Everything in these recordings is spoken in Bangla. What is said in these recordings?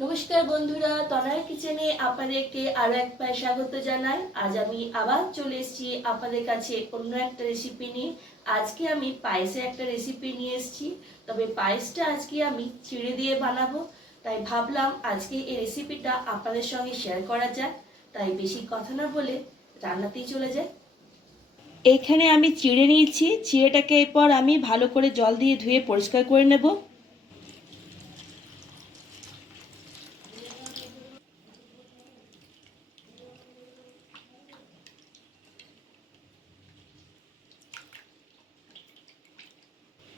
নমস্কার বন্ধুরা, তনয় কিচেনে আপনাদেরকে আরও একবার স্বাগত জানাই। আজ আমি আবার চলে এসেছি আপনাদের কাছে অন্য একটা রেসিপি নিয়ে। আজকে আমি পায়েসের একটা রেসিপি নিয়ে এসেছি, তবে পায়েসটা আজকে আমি চিড়ে দিয়ে বানাবো। তাই ভাবলাম আজকে এই রেসিপিটা আপনাদের সঙ্গে শেয়ার করা যাক। তাই বেশি কথা না বলে রান্নাতেই চলে যাই। এখানে আমি চিড়ে নিয়েছি, চিড়েটাকে এরপর আমি ভালো করে জল দিয়ে ধুয়ে পরিষ্কার করে নেব।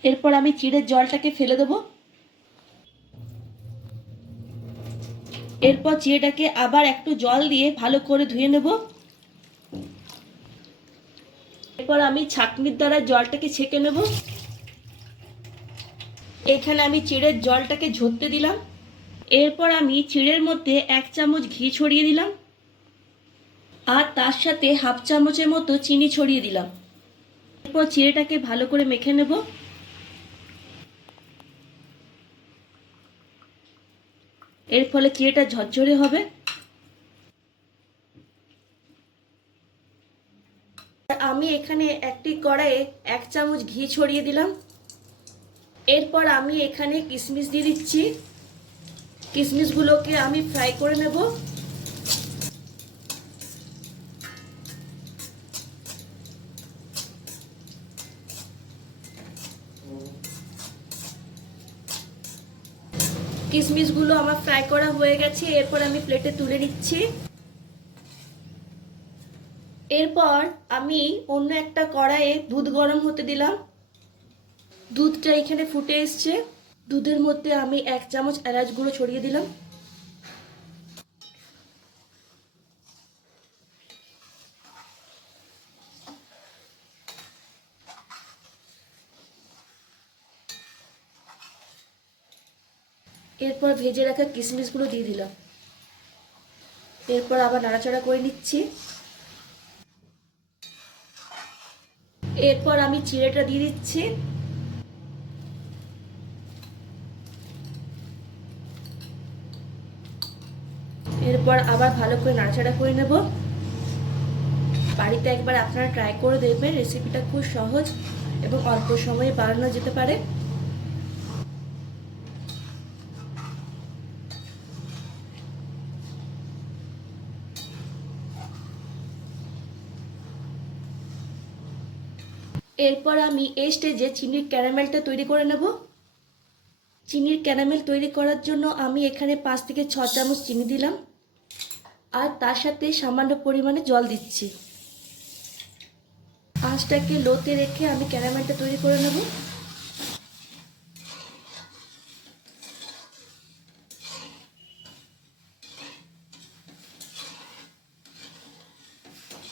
এরপর আমি চিড়ের জলটাকে ফেলে দেবো। এরপর চিড়েটাকে আবার একটু জল দিয়ে ভালো করে ধুয়ে নেব। এরপর আমি ছাঁকনির দ্বারা জলটাকে ছেঁকে নেব। এখানে আমি চিড়ের জলটাকে ঝরতে দিলাম। এরপর আমি চিড়ের মধ্যে 1 চামচ ঘি ছড়িয়ে দিলাম আর তার সাথে হাফ চামচের মতো চিনি ছড়িয়ে দিলাম। এরপর চিড়েটাকে ভালো করে মেখে নেব। এর ফলে চিড়েটা ঝরঝরে হবে। আমি এখানে একটি কড়াইয়ে 1 চামচ ঘি ছড়িয়ে দিলাম। এরপর আমি এখানে কিশমিশ দিয়ে দিচ্ছি। কিশমিশগুলোকে আমি ফ্রাই করে নেব। কিশমিশগুলো আমার ফ্রাই করা হয়ে গেছে। এরপর আমি প্লেটে তুলে নিচ্ছি। এরপর আমি অন্য একটা কড়াইয়ে দুধ গরম হতে দিলাম। দুধটা এখানে ফুটে এসছে। দুধের মধ্যে আমি 1 চামচ এলাচ গুঁড়ো ছড়িয়ে দিলাম। এরপর ভেজে রাখা কিশমিশগুলো দিয়ে দিলাম। এরপর আবার নাড়াচাড়া করে নিচ্ছি। এরপর আমি চিড়েটা দিয়ে দিচ্ছি। এরপর আবার ভালো করে নাড়াচাড়া করে নেব। বাড়িতে একবার আপনারা ট্রাই করে দেখবেন, রেসিপিটা খুব সহজ এবং অল্প সময়ে বানানো যেতে পারে। এরপর আমি এই স্টেজে চিনির ক্যারামেলটা তৈরি করে নেব। চিনির ক্যারামেল তৈরি করার জন্য আমি এখানে 5 থেকে 6 চামচ চিনি দিলাম আর তার সাথে সামান্য পরিমাণে জল দিচ্ছি। আঁচটাকে লোতে রেখে আমি ক্যারামেলটা তৈরি করে নেব।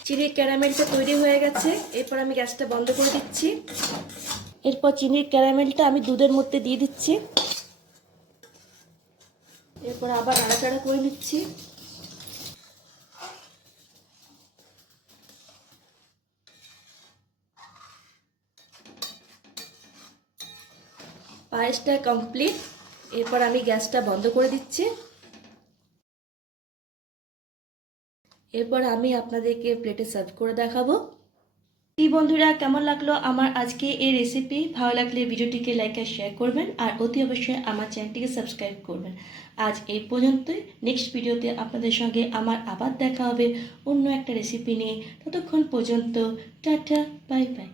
চিনির ক্যারামেলটা তৈরি হয়ে গেছে। এরপর আমি গ্যাসটা বন্ধ করে দিচ্ছি। এরপর চিনির ক্যারামেলটা আমি দুধের মধ্যে দিয়ে দিচ্ছি। এরপর আবার নাড়াচাড়া করে নিচ্ছি। পায়েসটা কমপ্লিট। এরপর আমি গ্যাসটা বন্ধ করে দিচ্ছি। এরপর আমি আপনাদেরকে প্লেটে সার্ভ করে দেখাবো। এই বন্ধুরা, কেমন লাগলো আমার আজকে এই রেসিপি? ভালো লাগলে ভিডিওটিকে লাইক আর শেয়ার করবেন আর অতি অবশ্যই আমার চ্যানেলটিকে সাবস্ক্রাইব করবেন। আজ এই পর্যন্তই। নেক্সট ভিডিওতে আপনাদের সঙ্গে আমার আবার দেখা হবে অন্য একটা রেসিপি নিয়ে। ততক্ষণ পর্যন্ত টাটা, বাই বাই।